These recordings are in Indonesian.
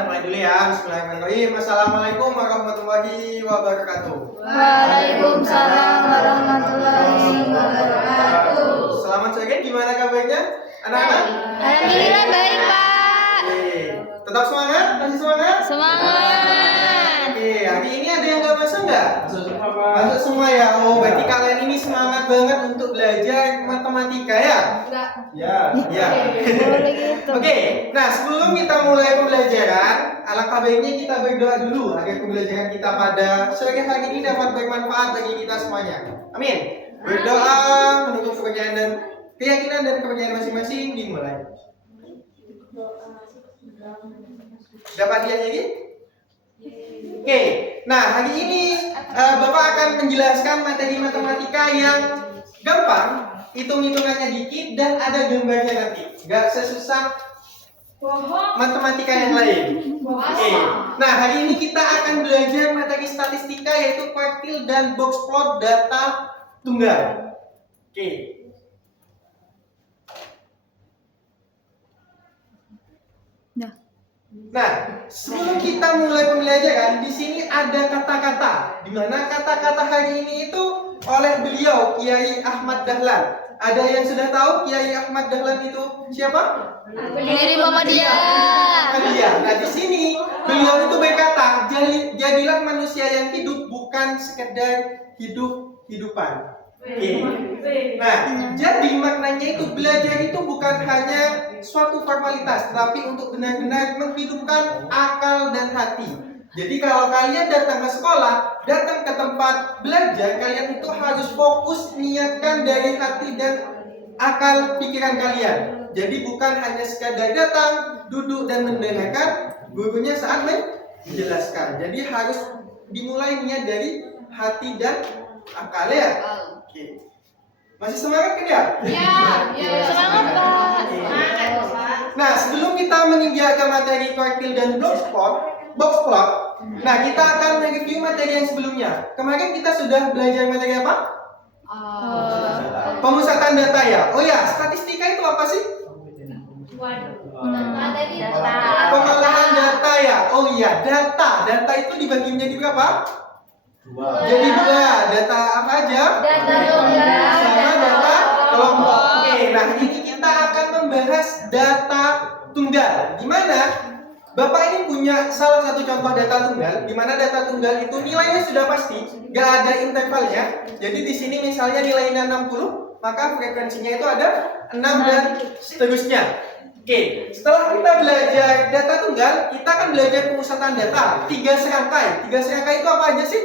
kita mulai dulu ya. Bismillahirrahmanirrahim. Assalamualaikum warahmatullahi wabarakatuh. Waalaikumsalam warahmatullahi wabarakatuh. Selamat sore, gimana kabarnya anak-anak? Alhamdulillah baik, Pak. Oke. Tetap semangat? Masih semangat? Semangat. Oke, hari ini ada yang nggak masuk nggak? Masuk semua ya. Oh, berarti kalian ini semangat banget untuk belajar matematika ya? Ya. Boleh gitu. Oke, nah sebelum kita mulai pembelajaran, alangkah baiknya kita berdoa dulu agar pembelajaran kita pada sore hari ini dapat bermanfaat bagi kita semuanya. Amin. Berdoa menurut kepercayaan dan keyakinan dan kepercayaan masing-masing dimulai. Dapat lihat lagi? Oke, nah hari ini Bapak akan menjelaskan materi matematika yang gampang, hitung-hitungannya dikit dan ada gambarnya nanti. Gak sesusah matematika yang lain. Oke, nah hari ini kita akan belajar materi statistika yaitu kuartil dan box plot data tunggal. Oke. Nah, sebelum kita mulai pembelajaran, di sini ada kata-kata, di mana kata-kata hari ini itu oleh beliau Kiai Ahmad Dahlan. Ada yang sudah tahu Kiai Ahmad Dahlan itu siapa? Pendiri Muhammadiyah. Nah, di sini beliau itu berkata, jadilah manusia yang hidup, bukan sekedar hidup-hidupan. Oke. Nah, jadi maknanya itu belajar itu bukan hanya suatu formalitas, tapi untuk benar-benar menghidupkan akal dan hati. Jadi kalau kalian datang ke sekolah, datang ke tempat belajar, kalian itu harus fokus niatkan dari hati dan akal pikiran kalian. Jadi bukan hanya sekadar datang, duduk dan mendengarkan gurunya saat menjelaskan. Jadi harus dimulai niat dari hati dan akal ya. Oke. Masih semangat kan ya? Ya, semangat, Pak. Nah, sebelum kita menginjak ke materi kuartil dan box plot, nah kita akan mereview materi yang sebelumnya. Kemarin kita sudah belajar materi apa? Pemusatan data ya. Oh ya, statistika itu apa sih? Pengolahan data ya. Oh iya, data. Data itu dibagi menjadi berapa? Jadi dua. Data apa aja? Data tunggal sama data kelompok. Oke, nah ini kita akan membahas data tunggal. Di mana Bapak ini punya salah satu contoh data tunggal, di mana data tunggal itu nilainya sudah pasti, gak ada intervalnya. Jadi di sini misalnya nilainya 60, maka frekuensinya itu ada 6 dan seterusnya. Oke, setelah kita belajar data tunggal, kita akan belajar pemusatan data. 3 serangkai. 3 serangkai itu apa aja sih?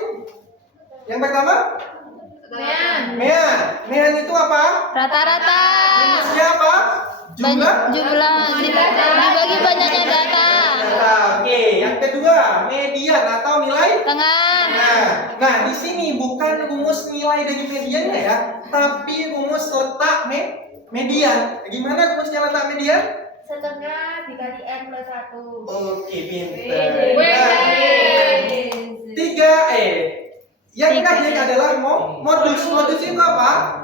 Yang pertama? Mean itu apa? Rata-rata. Rumusnya apa? Jumlah Dibagi banyaknya data. Oke, yang kedua, median atau nilai Tengah. Nah, di sini bukan rumus nilai dari mediannya ya, tapi rumus letak median. Gimana rumusnya letak median? Setengah dikali N plus 1. Oke, pintar. Yang terakhir adalah modus. Modus itu apa?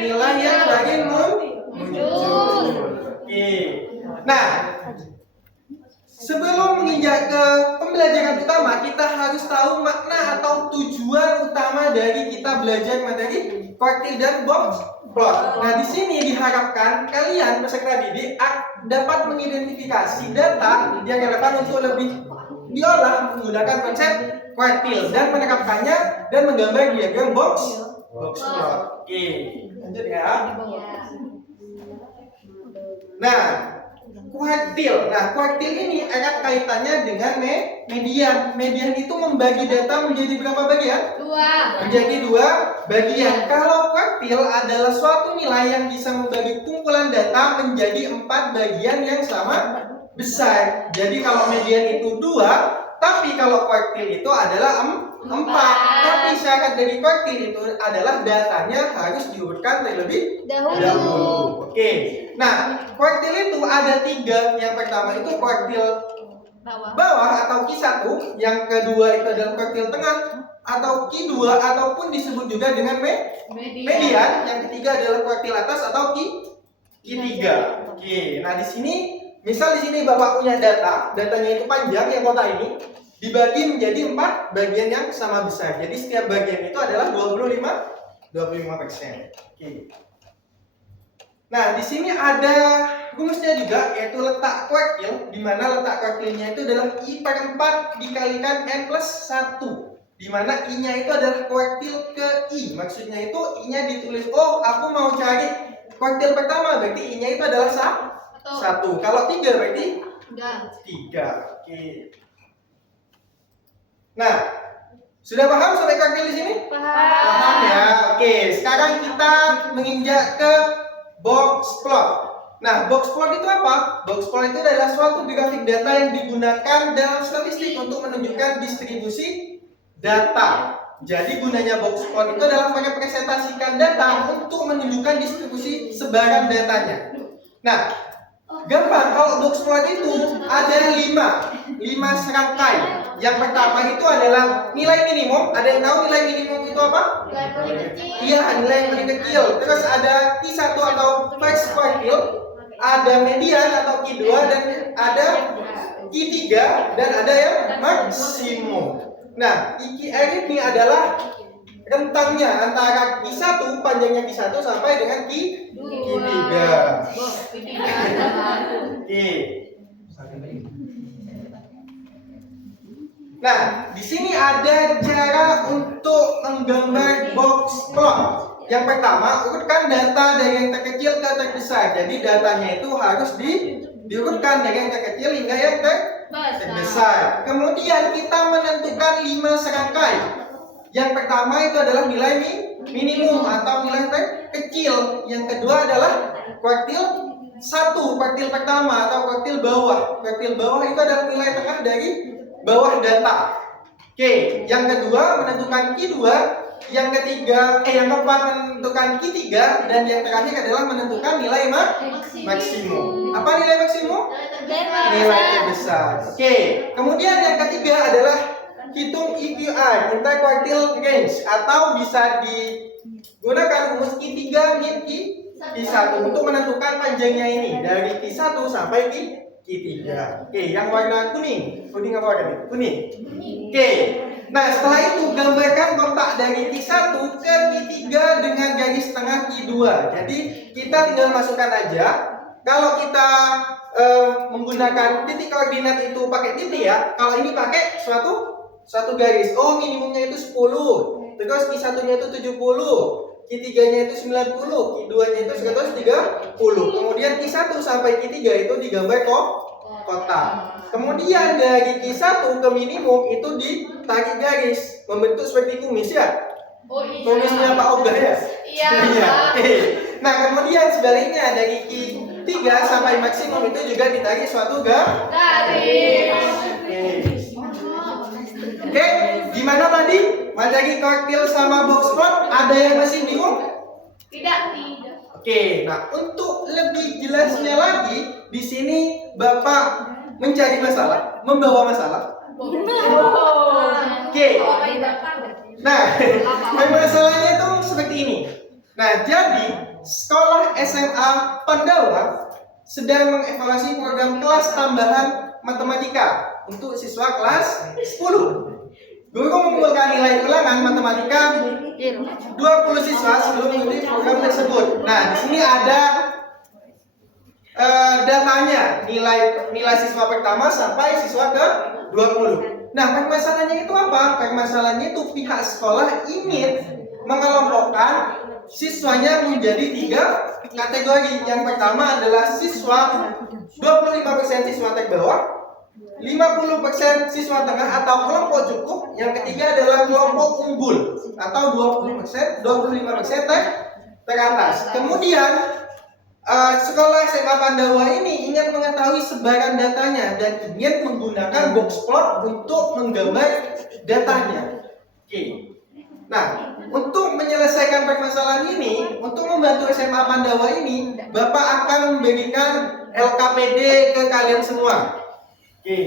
Nilai yang lagi muncul. Oke. Nah, sebelum menginjak ke pembelajaran utama, kita harus tahu makna atau tujuan utama dari kita belajar materi kuartil dan box plot. Nah, di sini diharapkan kalian peserta didik dapat mengidentifikasi data yang relevan untuk lebih diolah menggunakan konsep kuartil dan menerapkannya dan menggambar diagram box plot. Oke, lanjut ya. Nah, kuartil ini erat kaitannya dengan median. Median itu membagi data menjadi berapa bagian? 2. Menjadi 2 bagian. Kalau kuartil adalah suatu nilai yang bisa membagi kumpulan data menjadi 4 bagian yang sama besar. Jadi kalau median itu 2, tapi kalau kuartil itu adalah 4. Tapi syarat dari kuartil itu adalah datanya harus diurutkan terlebih dahulu. Oke. Nah, kuartil itu ada 3. Yang pertama itu kuartil bawah atau Q1, yang kedua itu adalah kuartil tengah atau Q2 ataupun disebut juga dengan median, yang ketiga adalah kuartil atas atau Q3. Oke. Nah, di sini Misal di sini Bapak punya datanya itu panjang yang kotak ini dibagi menjadi 4 bagian yang sama besar. Jadi setiap bagian itu adalah 25%. Oke. Nah, di sini ada rumusnya juga, yaitu letak kuartil, di mana letak kuartilnya itu adalah I/4 dikalikan N+1, di mana I-nya itu adalah kuartil ke I. Maksudnya itu I-nya ditulis, oh aku mau cari kuartil pertama, berarti I-nya itu adalah 1. Kalau 3 berarti 3. Oke. Nah, sudah paham sampai kuartil di sini? Paham ya. Oke, sekarang kita menginjak ke box plot. Nah, box plot itu apa? Box plot itu adalah suatu grafik data yang digunakan dalam statistik untuk menunjukkan distribusi data. Jadi gunanya box plot itu adalah merepresentasikan data untuk menunjukkan distribusi sebaran datanya. Nah, gampang, kalau box plot itu ada 5 serangkai. Yang pertama itu adalah nilai minimum. Ada yang tahu nilai minimum itu apa? Nilai paling kecil. Iya, nilai yang paling kecil. Terus ada Q1 atau first quartile, ada median atau Q2, dan ada Q3, dan ada yang maksimum. Nah, IQR ini adalah rentangnya antara Q1, panjangnya Q1 sampai dengan Q3. Oke. Nah, di sini ada cara untuk menggambar box plot. Yang pertama, urutkan data dari yang terkecil ke terbesar. Jadi datanya itu harus diurutkan dari yang terkecil hingga yang terbesar. Kemudian kita menentukan 5 serangkai. Yang pertama itu adalah nilai minimum atau nilai terkecil. Yang kedua adalah kuartil 1, kuartil pertama atau kuartil bawah. Kuartil bawah itu adalah nilai tengah dari bawah data. Oke, yang kedua menentukan Q2, yang keempat menentukan Q3, dan yang terakhir adalah menentukan nilai maksimum. Apa nilai maksimum? Nilai terbesar. Oke, kemudian yang ketiga adalah hitung EQR, interquartile range, atau bisa digunakan rumus Q3 min Q1 untuk menentukan panjangnya ini dari Q1 sampai Q3. Oke, yang warna kuning apa warna ini? Kuning. Oke. Nah, setelah itu gambarkan kontak dari Q1 ke Q3 dengan garis tengah Q2. Jadi kita tinggal masukkan aja. Kalau kita menggunakan titik koordinat itu pakai titik ya. Kalau ini pakai suatu garis. Oh, minimumnya itu 10. Terus Q1-nya itu 70. Q3-nya itu 90, Q2-nya itu 130. Kemudian Q1 sampai Q3 itu digambar kotak. Kemudian dari Q1 ke minimum itu ditarik garis, membentuk seperti kumis ya. Kumisnya Pak Ogah ya? Iya. Oke. Nah, kemudian sebaliknya dari Q3 sampai maksimum itu juga ditarik suatu garis. Oke, gimana tadi? Materi kuartil sama box plot, ada yang masih bingung? Tidak. Oke, nah untuk lebih jelasnya lagi, di sini Bapak mencari masalah, membawa masalah. Oke. Nah, masalahnya itu seperti ini. Nah, jadi sekolah SMA Pandawa sedang mengevaluasi program kelas tambahan matematika untuk siswa kelas 10. Guru mengumpulkan nilai ulangan matematika 20 siswa sebelum mengikuti program tersebut. Nah, di sini ada datanya, nilai siswa pertama sampai siswa ke 20. Nah, permasalahannya itu apa? Permasalahannya itu pihak sekolah ingin mengelompokkan siswanya menjadi 3 kategori. Yang pertama adalah siswa 25% siswa terbawah, 50% siswa tengah atau kelompok cukup. Yang ketiga adalah kelompok unggul atau 25% teratas. Kemudian sekolah SMA Pandawa ini ingin mengetahui sebaran datanya dan ingin menggunakan box plot untuk menggambar datanya. Oke. Nah, untuk menyelesaikan permasalahan ini, untuk membantu SMA Pandawa ini, Bapak akan memberikan LKPD ke kalian semua. Oke.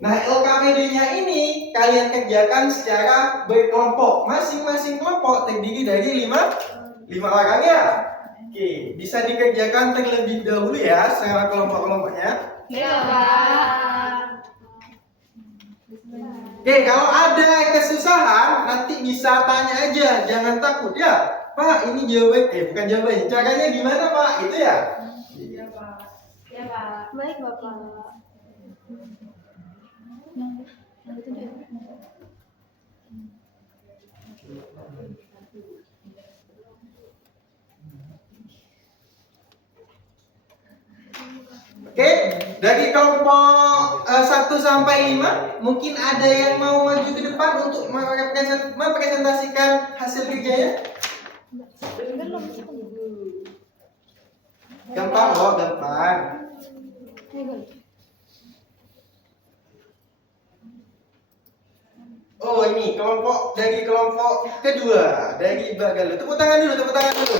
Nah, LKPD-nya ini kalian kerjakan secara berkelompok. Masing-masing kelompok terdiri dari 5 orang ya. Oke, bisa dikerjakan terlebih dahulu ya secara kelompok-kelompoknya. Ya, Pak. Oke, kalau ada kesusahan nanti bisa tanya aja, jangan takut ya. Pak, ini jawaban, bukan jawabannya, caranya gimana Pak? Gitu ya. Ya, Pak. Ya, Pak. Baik, Bapak. Oke, dari kelompok 1 sampai 5, mungkin ada yang mau maju ke depan untuk mempresentasikan hasil kerjanya? Gampang loh, gampang. Oh, ini dari kelompok kedua, dari Bagalu. Tepuk tangan dulu, tepuk tangan dulu.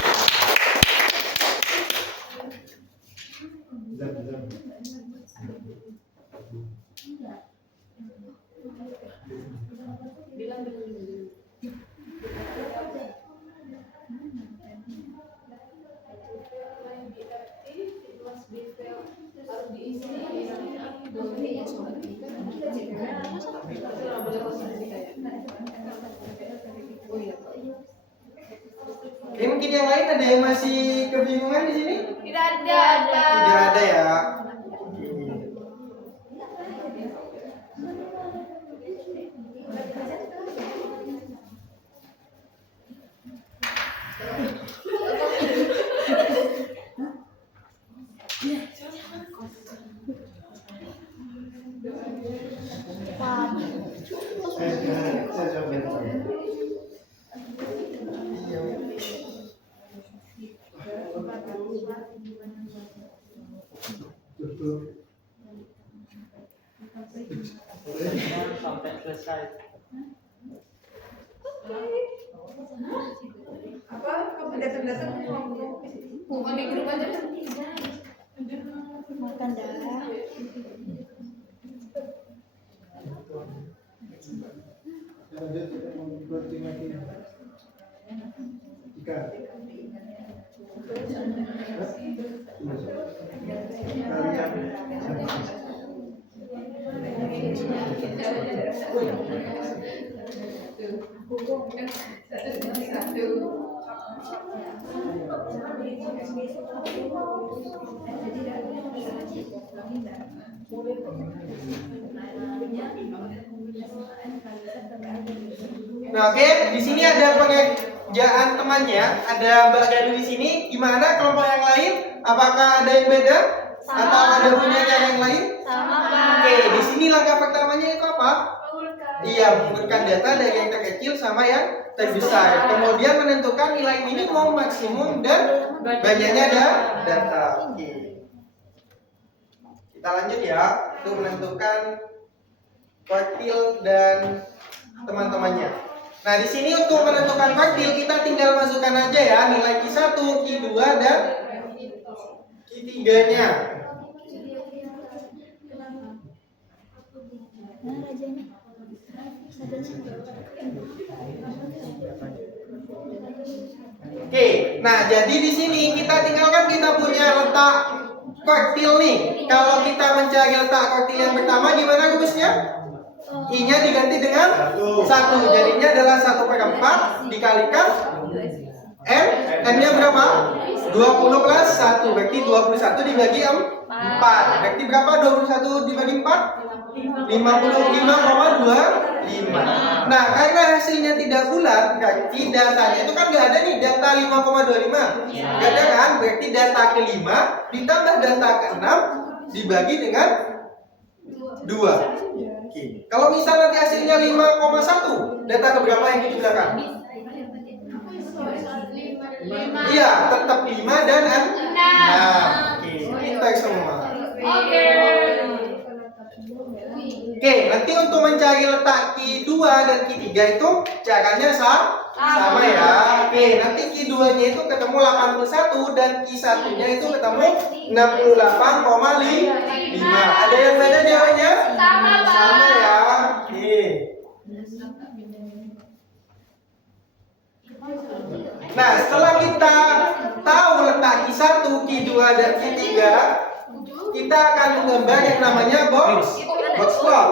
Oke, mungkin yang lain ada yang masih kebingungan di sini? Tidak ada. Tidak ada ya. Sampai selesai. Apa? Kamu datang-datang bukan di grup aja. Makan dah. Nah, oke, di sini ada pengerjaan temannya, ada Mbak Gadu di sini. Gimana kelompok yang lain? Apakah ada yang beda? Atau ada punya cara yang lain? Sama, Pak. Oke, di sini langkah pertamanya itu apa? Iya, mengumpulkan data dari yang terkecil sama yang terbesar. Kemudian menentukan nilai minimum, maksimum, dan banyaknya ada data. Oke. Kita lanjut ya, untuk menentukan kuartil dan teman-temannya. Nah, di sini untuk menentukan kuartil kita tinggal masukkan aja ya nilai Q1, Q2, dan Q3-nya. Mana rajanya? Oke, nah jadi di sini kita tinggalkan kita punya letak kuartil nih. Kalau kita mencari letak kuartil yang pertama gimana rumusnya? I-nya diganti dengan 1. Jadinya adalah 1/4 dikalikan N. N-nya berapa? 20 plus 1. Berarti 21 dibagi 4. Berarti berapa 21 dibagi 4? 55,25. Nah, karena hasilnya tidak bulat, berarti datanya itu kan nggak ada nih data 5,25. Nggak ada kan? Berarti data ke-5 ditambah data ke-6 dibagi dengan 2. Oke. Kalau misal nanti hasilnya 5,1, data keberapa yang di belakang? Iya, tetap 5 dan 6. Nah, oke. Kita semua. Oke, nanti untuk mencari letak Q2 dan Q3 itu caranya sama ya. Oke, nanti Q2-nya itu ketemu 81 dan Q1-nya itu ketemu 68,5. Ada yang beda jawabannya? Sama, Pak. Sama ya. Oke. Nah, setelah kita tahu letak Q1, Q2 dan Q3, kita akan menggambar yang namanya box plot.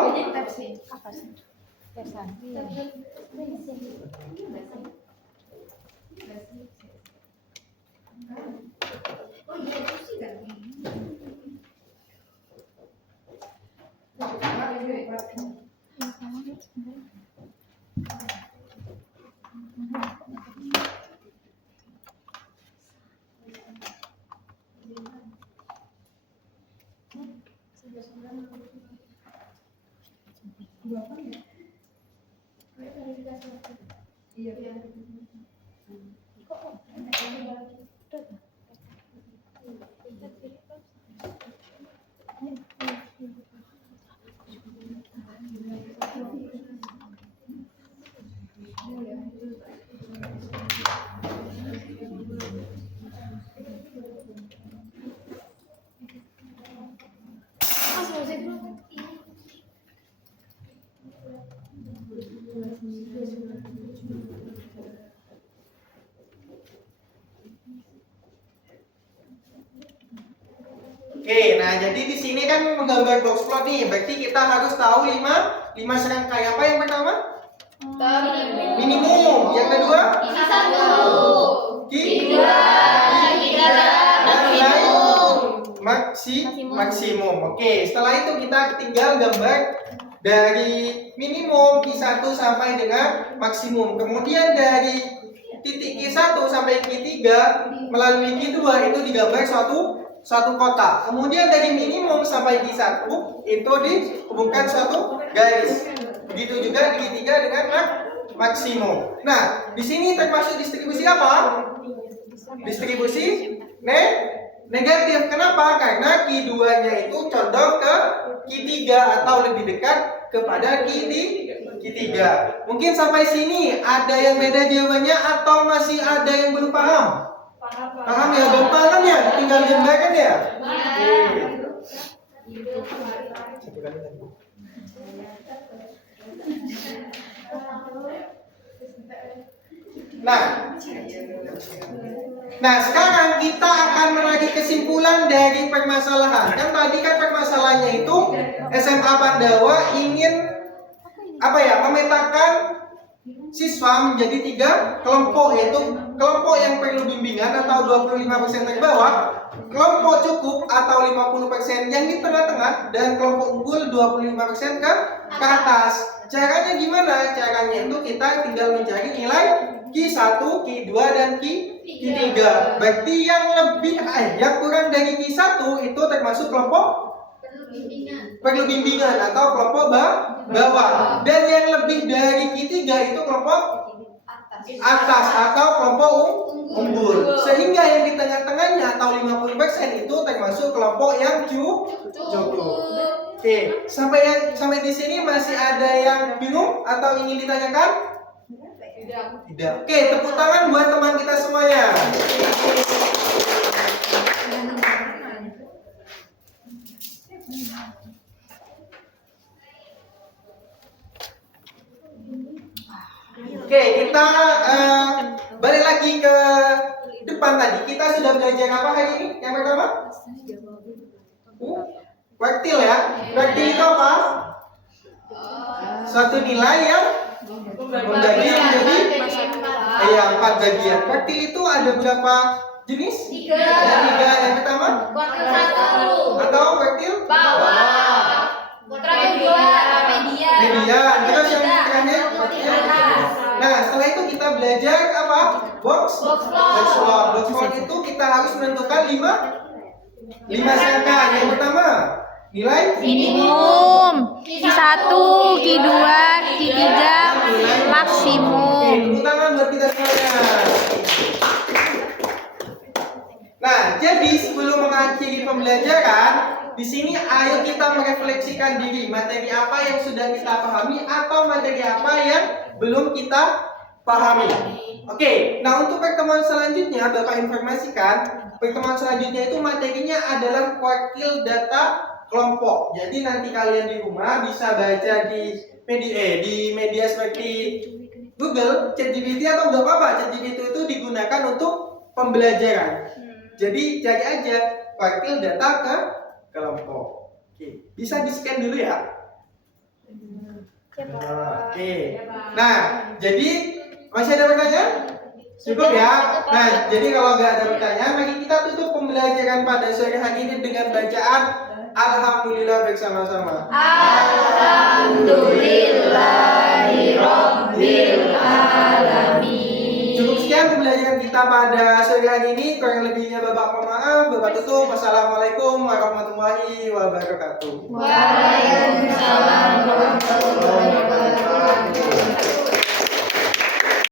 Oke, nah jadi di sini kan menggambar box plot nih, berarti kita harus tahu 5 serangkai. Apa yang pertama? Minimum. Yang kedua? Dan nilai maksimum. Oke, setelah itu kita tinggal gambar dari minimum Q1 sampai dengan maksimum. Kemudian dari titik Q1 sampai Q3 melalui Q2 itu digambar suatu kotak. Kemudian dari minimum sampai Q1 itu dihubungkan suatu garis. Begitu juga di Q3 dengan maksimum. Nah, di sini termasuk distribusi apa? Distribusi negatif. Kenapa? Karena Q2-nya itu condong ke Q3 atau lebih dekat kepada Q3. Mungkin sampai sini ada yang beda jawabannya atau masih ada yang belum paham? Paham ya? Gampang kan ya? Tinggal gambarkan ya? Nah, sekarang kita akan menarik kesimpulan dari permasalahan. Kan tadi kan permasalahannya itu SMA Pandawa ingin memetakan siswa menjadi 3 kelompok, yaitu kelompok yang perlu bimbingan atau 25% terbawah, kelompok cukup atau 50% yang di tengah-tengah, dan kelompok unggul 25% ke atas. Caranya gimana? Caranya itu kita tinggal mencari nilai Q1, Q2 dan Q3. Berarti yang kurang dari Q1 itu termasuk kelompok perlu bimbingan atau kelompok bawah. Dan yang lebih dari Q3 itu kelompok atas atau kelompok unggul. Sehingga yang di tengah-tengahnya atau 50% itu termasuk kelompok yang cukup. Oke, sampai di sini masih ada yang bingung atau ingin ditanyakan? Tidak. Oke, tepuk tangan buat teman kita semuanya. Oke, kita balik lagi ke depan tadi. Kita sudah belajar apa hari ini? Yang pertama? Kuartil ya. Kuartil itu apa? Suatu nilai yang membagi menjadi 4 bagian. Kuartil itu ada berapa jenis? 3. Ada 3. Yang pertama? Kuartil 1 atau kuartil bawah. Kuartil 2 median. Terus yang terakhir? Nah, setelah itu kita belajar apa? Box plot itu kita harus menentukan 5 serangkai. Yang pertama, nilai Minimum Q1, Q2, Q3, maksimum. Tepuk tangan buat kita semuanya. Nah, jadi sebelum mengakhiri pembelajaran, di sini ayo kita merefleksikan diri, materi apa yang sudah kita pahami atau materi apa yang belum kita pahami. Oke, nah untuk pertemuan selanjutnya Bapak informasikan, pertemuan selanjutnya itu materinya adalah kuartil data kelompok. Jadi nanti kalian di rumah bisa baca di media seperti Google, ChatGPT atau nggak apa-apa. ChatGPT itu digunakan untuk pembelajaran. Jadi cari aja kuartil data kelompok. Oke, bisa di-scan dulu ya. Oke. Nah, jadi masih ada pertanyaan? Cukup ya. Nah, jadi kalau nggak ada pertanyaan, mari kita tutup pembelajaran pada sore hari ini dengan bacaan Alhamdulillah bersama-sama. Alhamdulillahirabbil alamin. Cukup sekian pembelajaran kita pada sore hari ini. Kurang lebihnya Bapak mohon maaf. Bapak tutup. Wassalamualaikum warahmatullahi wabarakatuh. Waalaikumsalam warahmatullahi wabarakatuh.